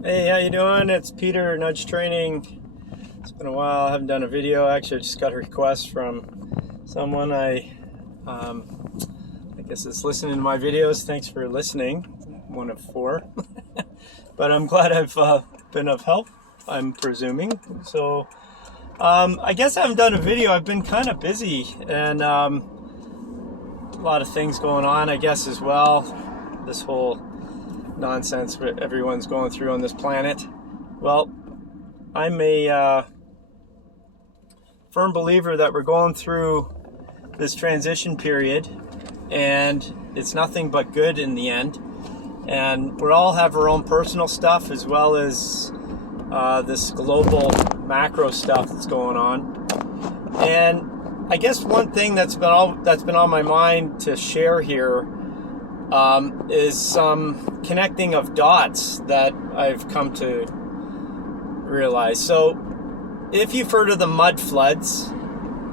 Hey, how you doing? It's Peter, Nudge Training. It's been a while. I haven't done a video. Actually, I just got a request from someone I guess is listening to my videos. Thanks for listening. One of four. But I'm glad I've been of help, I'm presuming. So, I guess I haven't done a video. I've been kind of busy and a lot of things going on, I guess, as well. This whole nonsense that everyone's going through on this planet. Well, I'm a firm believer that we're going through this transition period and it's nothing but good in the end. And we all have our own personal stuff as well as this global macro stuff that's going on. And I guess one thing that's been on my mind to share here is some connecting of dots that I've come to realize. So if you've heard of the mud floods,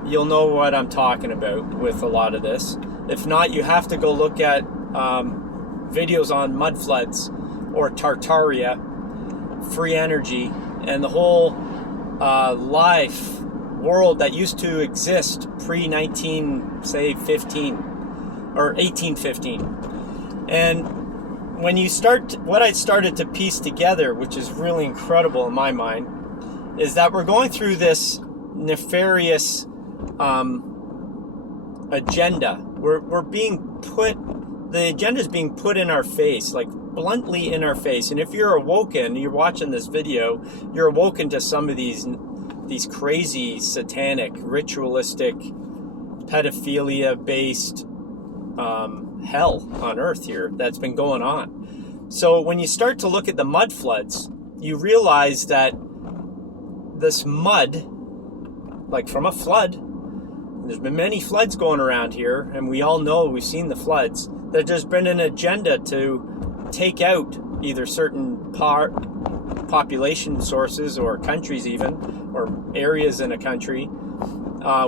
you'll know what I'm talking about with a lot of this. If not, you have to go look at videos on mud floods or Tartaria, free energy, and the whole life world that used to exist pre-1815 or 1815. And when you what I started to piece together, which is really incredible in my mind, is that we're going through this nefarious agenda. We're being the agenda is being put in our face, like bluntly in our face. And if you're awoken, you're watching this video, you're awoken to some of these crazy, satanic, ritualistic, pedophilia-based hell on earth here that's been going on. So when you start to look at the mud floods, you realize that this mud, like from a flood, there's been many floods going around here, and we all know, we've seen the floods, that there's been an agenda to take out either certain population sources or countries even, or areas in a country.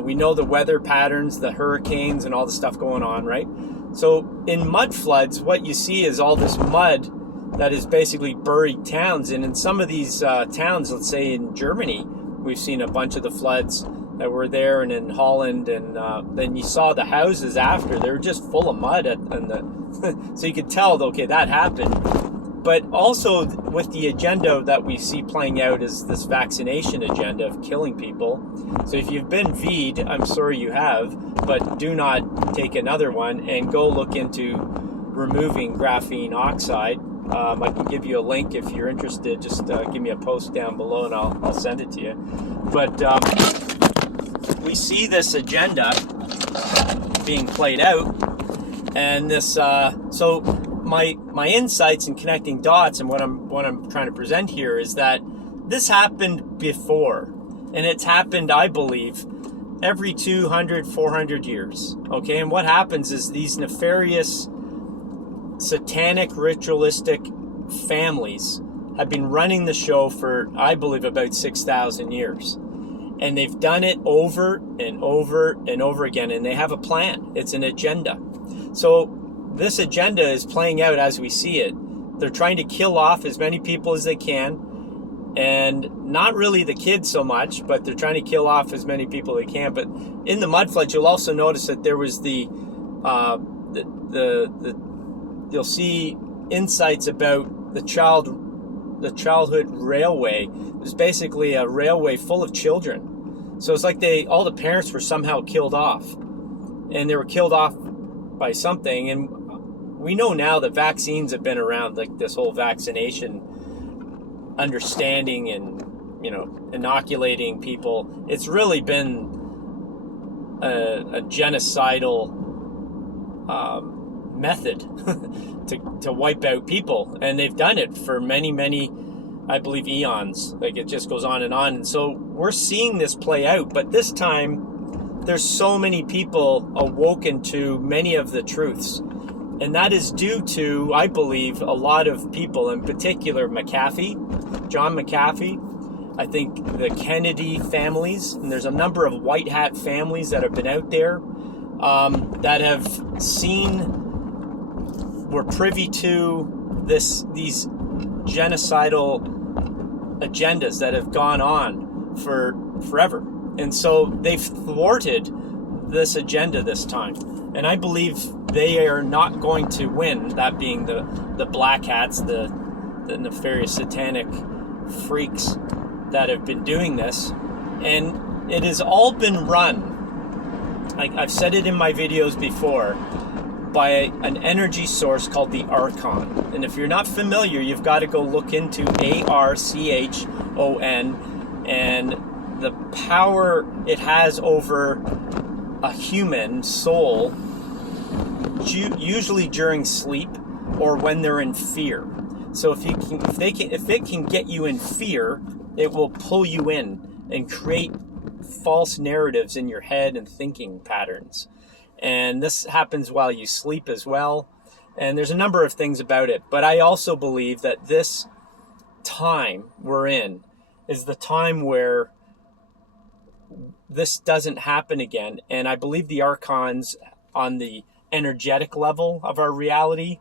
We know the weather patterns, the hurricanes and all the stuff going on, right? So in mud floods, what you see is all this mud that is basically buried towns. And in some of these towns, let's say in Germany, we've seen a bunch of the floods that were there, and in Holland, and then you saw the houses after, they were just full of mud so you could tell, okay, that happened. But also with the agenda that we see playing out is this vaccination agenda of killing people. So if you've been V'd, I'm sorry you have, but do not take another one and go look into removing graphene oxide. I can give you a link if you're interested. Just give me a post down below and I'll send it to you. But we see this agenda being played out, and this so my insights in connecting dots and what I'm trying to present here is that this happened before, and it's happened, I believe, every 200, 400 years. Okay, and what happens is these nefarious, satanic, ritualistic families have been running the show for, I believe, about 6,000 years. And they've done it over and over and over again, and they have a plan. It's an agenda. So this agenda is playing out as we see it. They're trying to kill off as many people as they can, and not really the kids so much, but they're trying to kill off as many people they can. But in the mud floods, you'll also notice that there was you'll see insights about the childhood railway. It was basically a railway full of children. So it's like all the parents were somehow killed off, and they were killed off by something. And we know now that vaccines have been around, like this whole vaccination understanding and, inoculating people. It's really been a genocidal method to wipe out people, and they've done it for many, I believe, eons. Like, it just goes on. And so we're seeing this play out, but this time there's so many people awoken to many of the truths, and that is due to, I believe, a lot of people, in particular John McAfee. I think the Kennedy families, and there's a number of white hat families that have been out there that have seen, were privy to these genocidal agendas that have gone on for forever. And so they've thwarted this agenda this time. And I believe they are not going to win, that being the black hats, the nefarious satanic freaks that have been doing this. And it has all been run, like I've said it in my videos before, by an energy source called the Archon. And if you're not familiar, you've got to go look into Archon and the power it has over a human soul, usually during sleep or when they're in fear. So if it can get you in fear, it will pull you in and create false narratives in your head and thinking patterns. And this happens while you sleep as well. And there's a number of things about it. But I also believe that this time we're in is the time where this doesn't happen again. And I believe the Archons on the energetic level of our reality,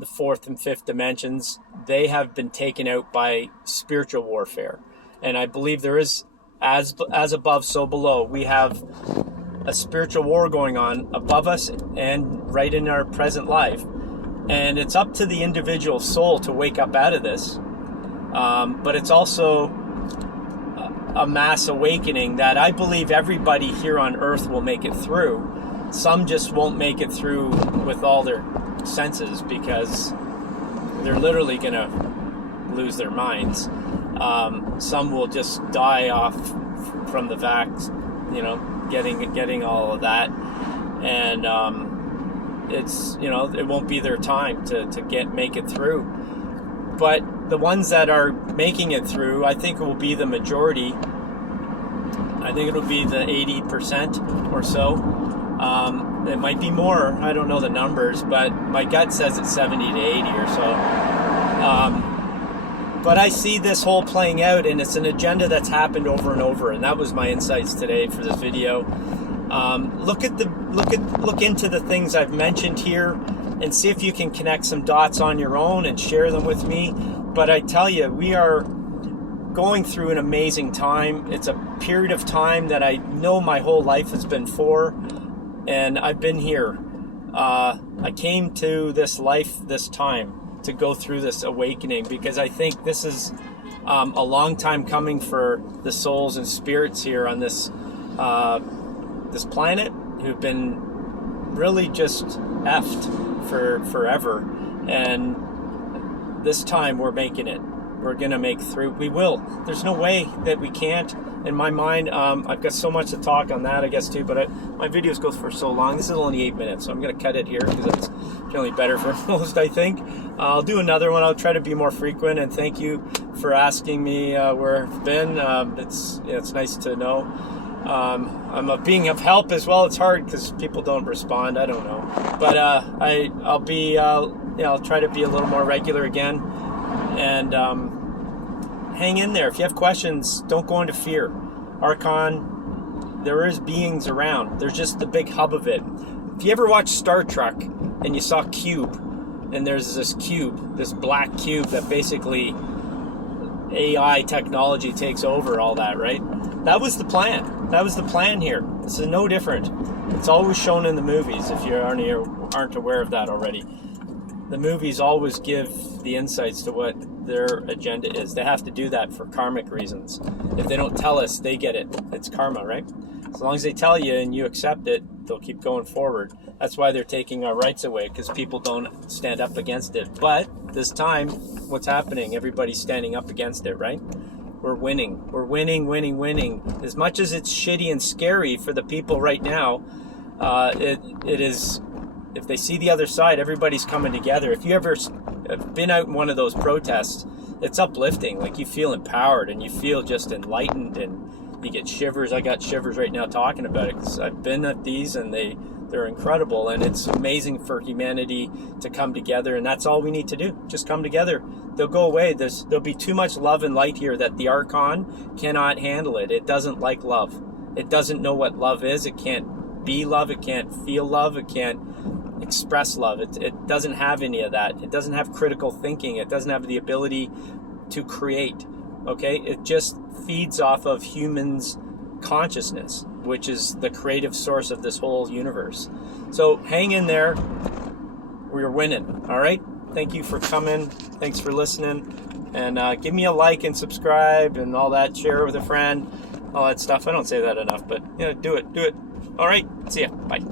the fourth and fifth dimensions, they have been taken out by spiritual warfare. And I believe there is, as above, so below. We have a spiritual war going on above us and right in our present life. And it's up to the individual soul to wake up out of this. But it's also a mass awakening that I believe everybody here on earth will make it through. Some just won't make it through with all their senses because they're literally going to lose their minds. Some will just die off from the vax, getting all of that. And it's, it won't be their time to make it through. But the ones that are making it through, I think it will be the majority. I think it'll be the 80% or so. It might be more. I don't know the numbers, but my gut says it's 70 to 80 or so. But I see this whole playing out, and it's an agenda that's happened over and over. And that was my insights today for this video. Look into the things I've mentioned here, and see if you can connect some dots on your own and share them with me. But I tell you, we are going through an amazing time. It's a period of time that I know my whole life has been for, and I've been here. I came to this life this time to go through this awakening because I think this is a long time coming for the souls and spirits here on this this planet who've been really just effed for forever. And this time we're making it. We're going to make through. We will. There's no way that we can't. In my mind, I've got so much to talk on that, I guess, too, but my videos go for so long. This is only 8 minutes, so I'm going to cut it here because it's generally better for most, I think. I'll do another one. I'll try to be more frequent, and thank you for asking me where I've been. It's nice to know. I'm being of help as well. It's hard because people don't respond. I don't know. But I'll be, I'll try to be a little more regular again. And hang in there. If you have questions, don't go into fear. Archon, there is beings around. There's just the big hub of it. If you ever watched Star Trek and you saw Cube, and there's this cube, this black cube that basically AI technology takes over all that, right? That was the plan. That was the plan here. This is no different. It's always shown in the movies, if you aren't aware of that already. The movies always give the insights to what their agenda is. They have to do that for karmic reasons. If they don't tell us, they get it. It's karma, right? As long as they tell you and you accept it, they'll keep going forward. That's why they're taking our rights away, because people don't stand up against it. But this time, what's happening? Everybody's standing up against it, right? We're winning. We're winning, winning, winning. As much as it's shitty and scary for the people right now, it is... If they see the other side, everybody's coming together. If you ever have been out in one of those protests, it's uplifting. Like, you feel empowered and you feel just enlightened, and you get shivers. I got shivers right now talking about it because I've been at these, and they're incredible. And it's amazing for humanity to come together, and that's all we need to do. Just come together. They'll go away. There'll be too much love and light here that the Archon cannot handle it. It doesn't like love. It doesn't know what love is. It can't be love. It can't feel love. It express love. It doesn't have any of that. It doesn't have critical thinking. It doesn't have the ability to create. Okay? It just feeds off of humans' consciousness, which is the creative source of this whole universe. So hang in there. We're winning. All right? Thank you for coming. Thanks for listening. And give me a like and subscribe and all that. Share it with a friend. All that stuff. I don't say that enough, but do it. All right. See ya. Bye.